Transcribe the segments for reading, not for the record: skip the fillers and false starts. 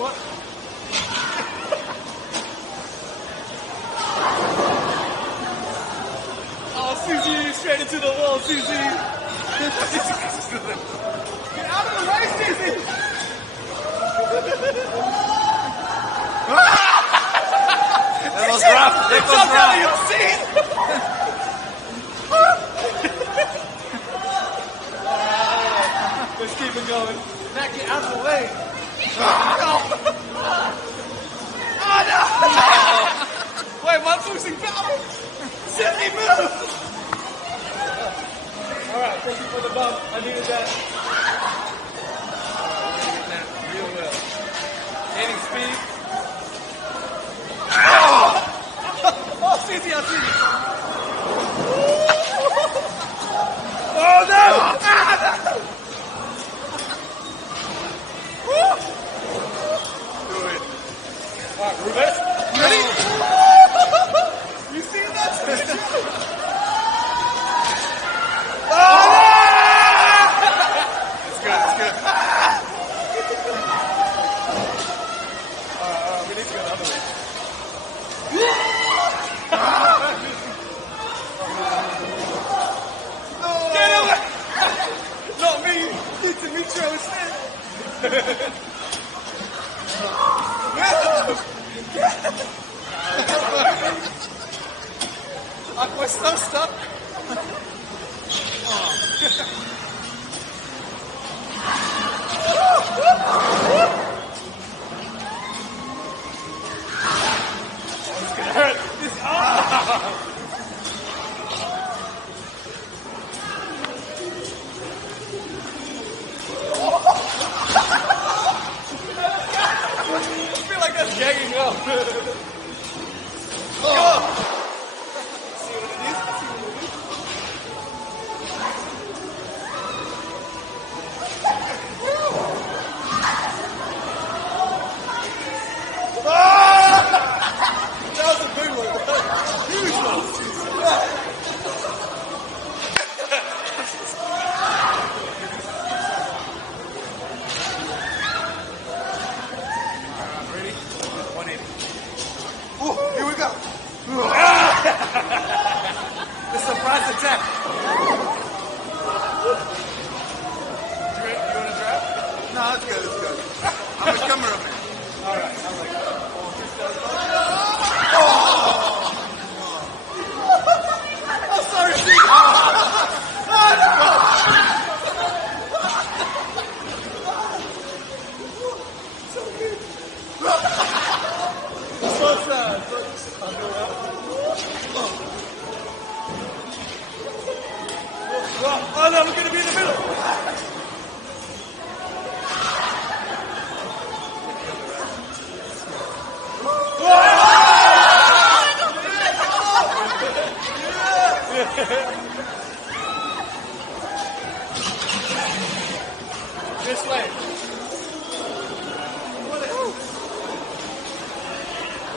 What? Oh, Susie, straight into the wall, Susie. Get out of the way, Susie. That was rough. That was rough. Your seat. Let's keep it going. Now get out of the way. Oh no! Wait, one's losing power. Silly move. All right, thank you for the bump. I needed that. Needed that real well. Gaining speed. Oh, Susie, I see you. Oh no! Do it. Alright, Rubens. Ready? You see that? Oh no! It's good, it's good. We need to go the other way. Get away! Not me! Need to meet you instead! We're so stuck! It's gonna hurt! This I feel like that's gagging up. Oh. See what it is? That was a big one. Huge one. Here we go. The surprise attack. You want to drive? No, it's good, it's good. I'm a cameraman. All right. I'm like, I'm sorry, Steve. Oh, no. So good. So sad. Oh no, we're going to be in the middle. This way.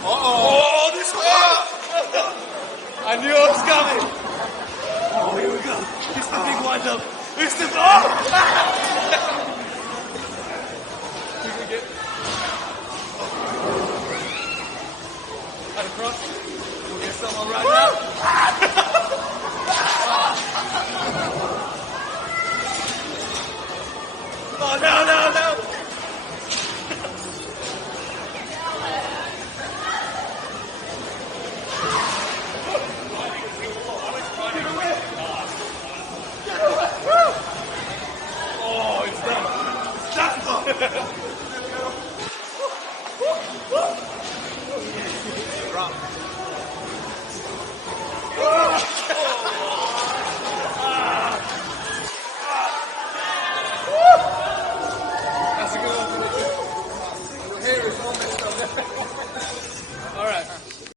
Oh, this way. I knew it was coming. Oh, here we go. It's the big wind up. It's the... Oh!